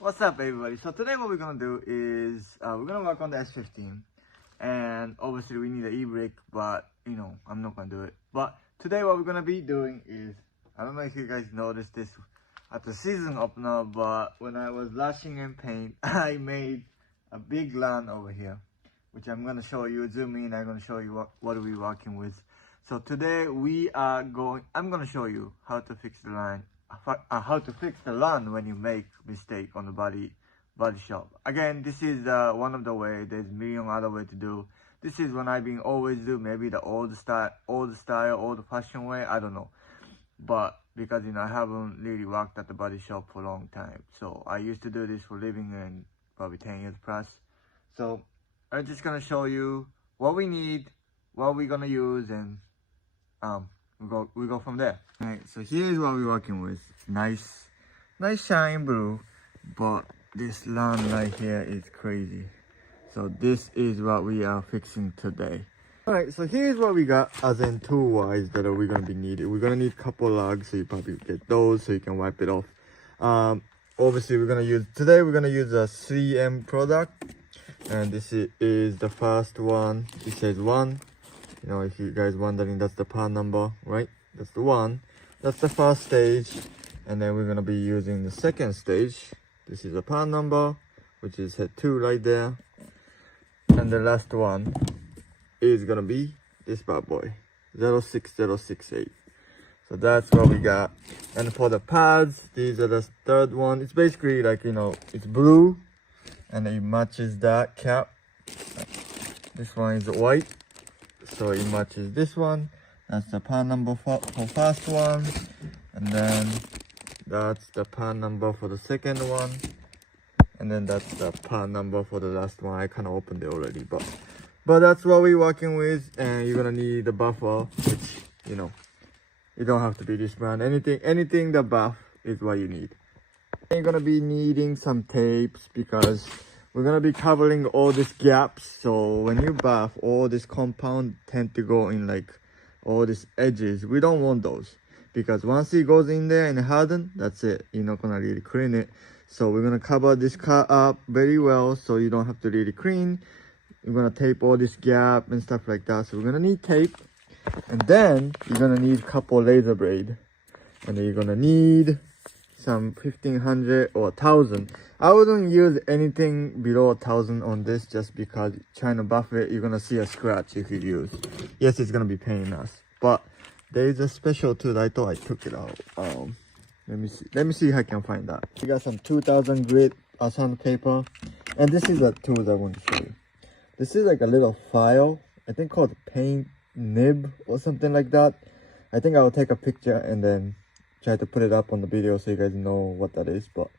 What's up everybody? So today what we're gonna do is we're gonna work on the S15, and obviously we need an e-brake, but you know I'm not gonna do it. But today what we're gonna be doing is, I don't know if you guys noticed this at the season opener, but when I was lashing in paint I made a big line over here, which I'm gonna show you. Zoom in, I'm gonna show you what are we working with. So today I'm gonna show you how to fix the line, how to fix the line when you make mistake on the body shop. Again, this is one of the way. There's a million other way to do. This is what I've been always do. Maybe the old style, old fashion way. I don't know, but because you know I haven't really worked at the body shop for a long time, so I used to do this for living in probably 10 years plus. So I'm just gonna show you what we need, what we're gonna use, and we go from there. All right, so here's what we're working with. Nice shine blue, but this line right here is crazy. So this is what we are fixing today. All right, so here's what we got as in tool wise that we're gonna be needed. We're gonna need a couple lugs, so you probably get those so you can wipe it off. Obviously we're gonna use a 3M product, and this is the first one. It says 1. You know, if you guys wondering, that's the part number, right? That's the 1. That's the first stage, and then we're gonna be using the second stage. This is a part number, which is head 2 right there, and the last one is gonna be this bad boy, 06068. So that's what we got. And for the pads, these are the third one. It's basically like, you know, it's blue and it matches that cap. This one is white, so it matches this one. That's the part number for first one, and then that's the part number for the second one, and then that's the part number for the last one. I kind of opened it already, but that's what we're working with. And you're gonna need the buffer, which, you know, you don't have to be this brand. Anything the buff is what you need. You're gonna be needing some tapes because we're gonna be covering all these gaps. So when you buff, all this compound tend to go in like all these edges. We don't want those, because once it goes in there and harden, that's it. You're not gonna really clean it. So we're gonna cover this car up very well so you don't have to really clean. We're gonna tape all this gap and stuff like that. So we're gonna need tape, and then you're gonna need a couple laser blade, and then you're gonna need some 1500 or 1000. I wouldn't use anything below 1000 on this, just because trying to buff it, you're gonna see a scratch if you use. Yes, it's gonna be paining us, but there is a special tool. I thought I took it out. Let me see if I can find that. We got some 2000 grit sandpaper, and this is the tools I want to show you. This is like a little file, I think called paint nib or something like that. I think I'll take a picture and then try to put it up on the video so you guys know what that is. But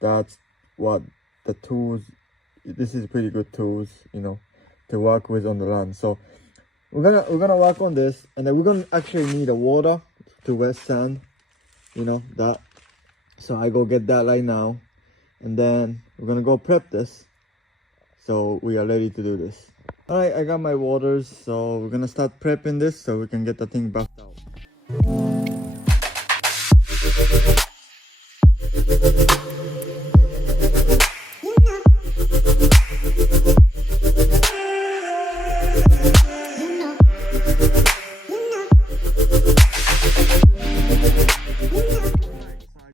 that's what the tools, this is pretty good tools, you know, to work with on the run. So we're gonna work on this, and then we're gonna actually need a water to wet sand, you know, that. So I go get that right now, and then we're gonna go prep this so we are ready to do this. All right, I got my waters, so we're gonna start prepping this so we can get the thing buffed out.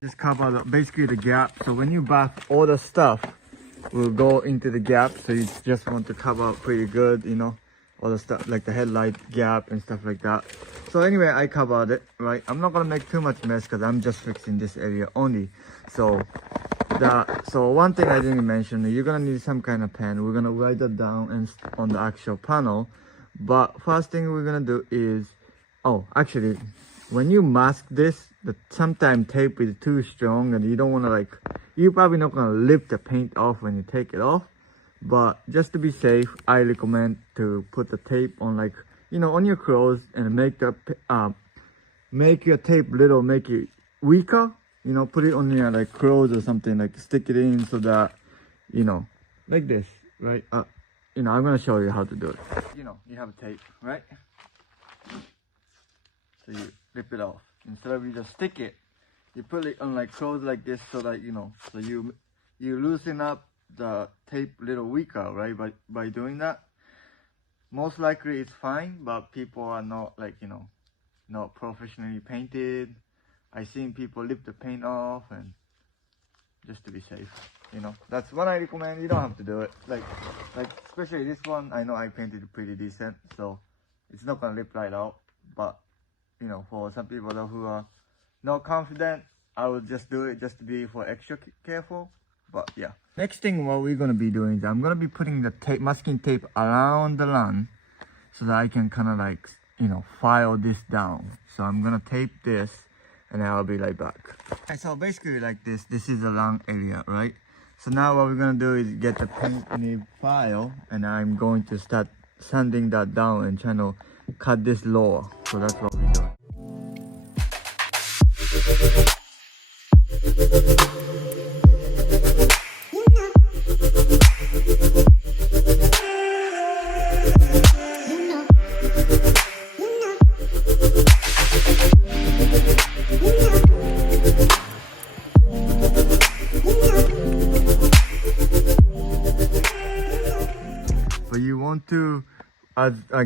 Just cover basically the gap. So when you buff, all the stuff will go into the gap. So you just want to cover up pretty good, you know, all the stuff like the headlight gap and stuff like that. So anyway, I covered it, right? I'm not gonna make too much mess because I'm just fixing this area only. So one thing I didn't mention, you're gonna need some kind of pen. We're gonna write that down and on the actual panel. But first thing we're gonna do is, oh, actually, when you mask this, sometimes tape is too strong and you don't want to, like, you're probably not going to lift the paint off when you take it off. But just to be safe, I recommend to put the tape on, like, you know, on your clothes, and make your tape little, make it weaker, you know, put it on your like clothes or something, like stick it in so that, you know, like this, right? You know, I'm going to show you how to do it. You know, you have a tape, right? So you rip it off. instead of you just stick it, you put it on like close like this, so that so you loosen up the tape a little weaker, right? By doing that, most likely it's fine, but people are not like not professionally painted. I seen people lift the paint off, and just to be safe, that's what I recommend. You don't have to do it, like especially this one. I know I painted it pretty decent, so it's not gonna lip right out. But for some people though who are not confident, I will just do it just to be for extra careful. But yeah, next thing what we're gonna be doing is I'm gonna be putting the tape, masking tape around the LAN, so that I can kind of like file this down. So I'm gonna tape this, and I'll be right back. Okay, so basically like this is the LAN area, right? So now what we're gonna do is get the paint nib file, and I'm going to start sanding that down and trying to cut this lower. So that's what we're doing. But you want to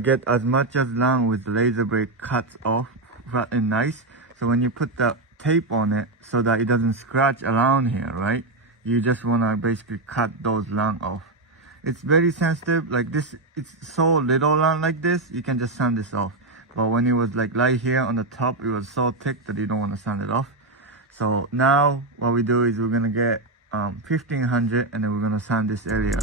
get as much as long with the laser blade cuts off flat and nice. So when you put the tape on it, so that it doesn't scratch around here, right? You just want to basically cut those long off. It's very sensitive, like this. It's so little long like this, you can just sand this off. But when it was like right here on the top, it was so thick that you don't want to sand it off. So now what we do is we're gonna get 1500, and then we're gonna sand this area.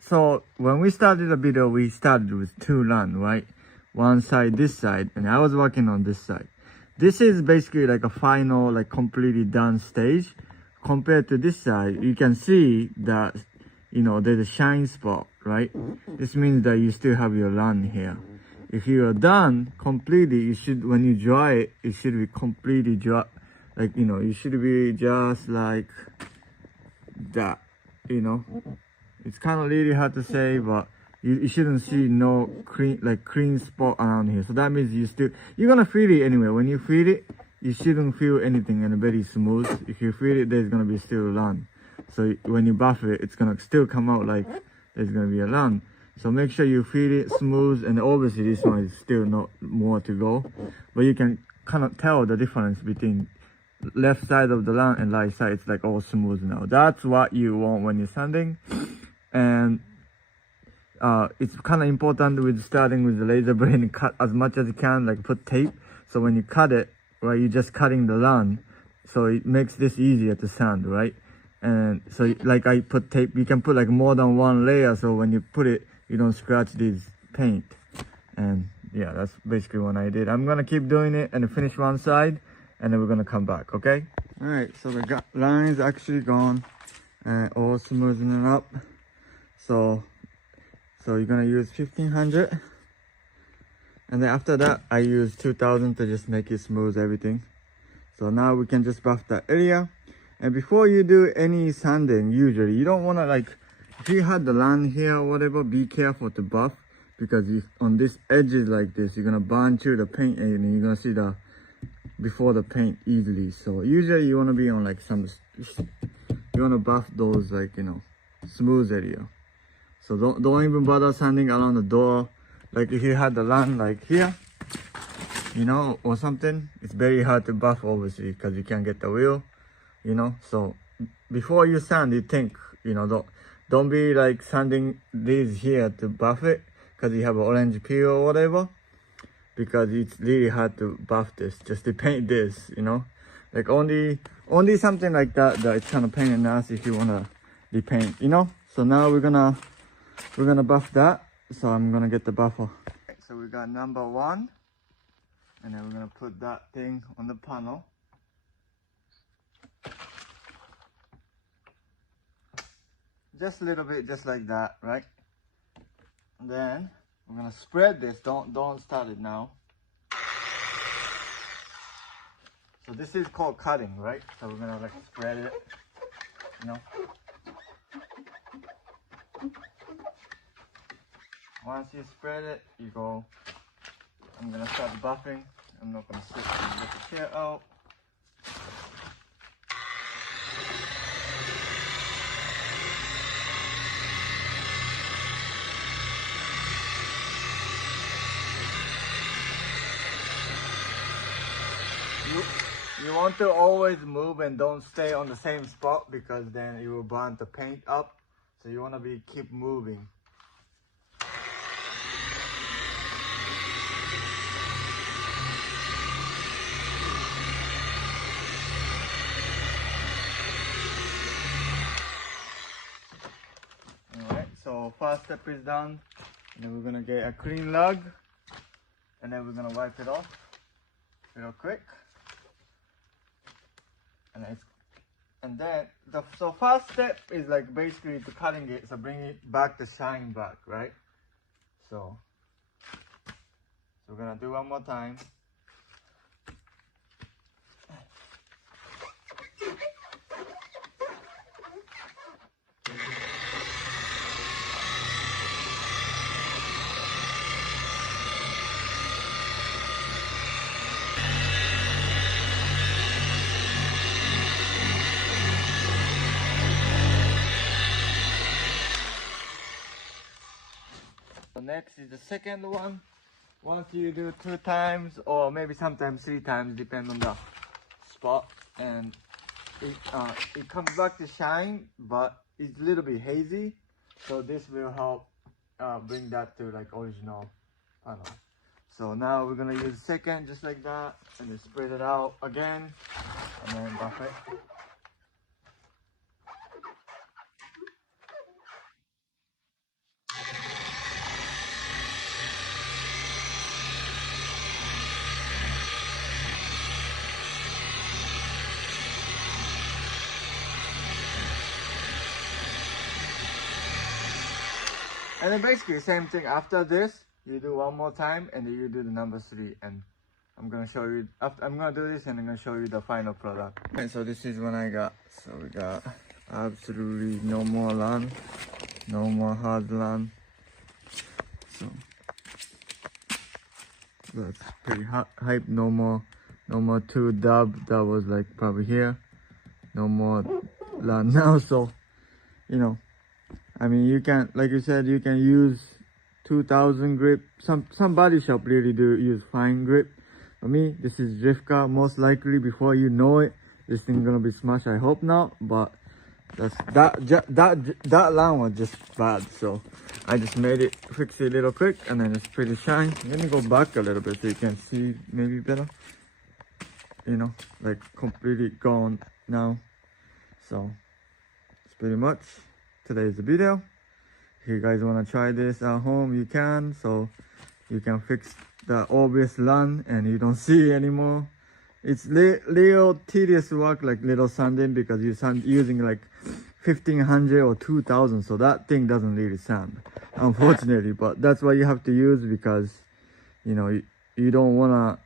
So when we started the video, we started with 2 LAN, right? One side, this side, and I was working on this side. This is basically like a final, like completely done stage. Compared to this side, you can see that, there's a shine spot, right? This means that you still have your LAN here. If you are done completely, you should, when you dry it, it should be completely dry. Like, you should be just like that, It's kind of really hard to say, but you shouldn't see no cream spot around here. So that means you're gonna feel it anyway. When you feel it, you shouldn't feel anything, and very smooth. If you feel it, there's gonna be still LAN. So when you buff it, it's gonna still come out like there's gonna be a LAN. So make sure you feel it smooth, and obviously this one is still not more to go, but you can kind of tell the difference between left side of the LAN and right side. It's like all smooth now. That's what you want when you're sanding. And it's kind of important with starting with the laser blade and cut as much as you can, like put tape. So when you cut it, right, you're just cutting the LAN, so it makes this easier to sand, right? And so like I put tape, you can put like more than 1 layer, so when you put it, you don't scratch this paint. And yeah, that's basically what I did. I'm gonna keep doing it and finish one side, and then we're gonna come back, okay? All right, so the line is actually gone, all smoothing it up. So you're gonna use 1500, and then after that I use 2000 to just make it smooth everything. So now we can just buff that area. And before you do any sanding, usually you don't want to, like, if you had the LAN here or whatever, be careful to buff, because if on this edges like this, you're gonna burn through the paint, and you're gonna see the before the paint easily. So usually you want to be on like you want to buff those, like, smooth area. So don't even bother sanding around the door. Like if you had the LAN like here, or something, it's very hard to buff obviously, because you can't get the wheel, So before you sand, you think, don't be like sanding these here to buff it, because you have an orange peel or whatever, because it's really hard to buff this, just to paint this, Like only something like that it's kind of pain in the ass if you want to repaint, So now we're gonna buff that. So I'm gonna get the buffer. So we got number 1, and then we're gonna put that thing on the panel. just a little bit, just like that, right? And then we're gonna spread this. Don't start it now. So this is called cutting, right? So we're gonna like spread it, you know. Once you spread it, you go. I'm gonna start buffing. I'm not gonna sit and get the chair out. You want to always move and don't stay on the same spot, because then you will burn the paint up. So you want to keep moving. Alright, so first step is done. And then we're gonna get a clean rug, and then we're gonna wipe it off real quick. And then so first step is like basically to cutting it, so bring it back, the shine back, right? So we're gonna do one more time. So next is the second one. Once you do 2 times, or maybe sometimes 3 times, depend on the spot, and it comes back to shine, but it's a little bit hazy. So this will help bring that to like original panel. So now we're gonna use the second, just like that, and then spread it out again, and then buff it. And then basically same thing. After this, you do one more time, and then you do the number 3. And I'm gonna show you. I'm gonna do this, and I'm gonna show you the final product. Okay, so this is what I got. So we got absolutely no more LAN, no more hard LAN. So that's pretty hype. No more 2 dub. That was like probably here. No more LAN now. So you know. I mean, you can, like you said, you can use 2000 grip. Some body shop really do use fine grip. For me, this is drift car. Most likely, before you know it, this thing's gonna be smashed. I hope not, but that line was just bad. So I just made it, fix it a little quick, and then it's pretty shine. Let me go back a little bit so you can see maybe better. You know, like completely gone now. So it's pretty much today's video. If you guys want to try this at home, you can. So you can fix the obvious LAN and you don't see anymore. It's little tedious work, like little sanding, because you're using like 1500 or 2000, so that thing doesn't really sand, unfortunately. But that's what you have to use, because you know you don't want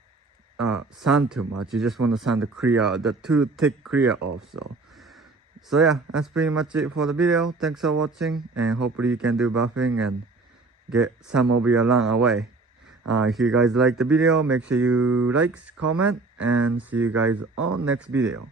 to sand too much. You just want to sand the too thick clear off. So yeah, that's pretty much it for the video. Thanks for watching, and hopefully you can do buffing and get some of your LAN away. If you guys like the video, make sure you like, comment, and see you guys on next video.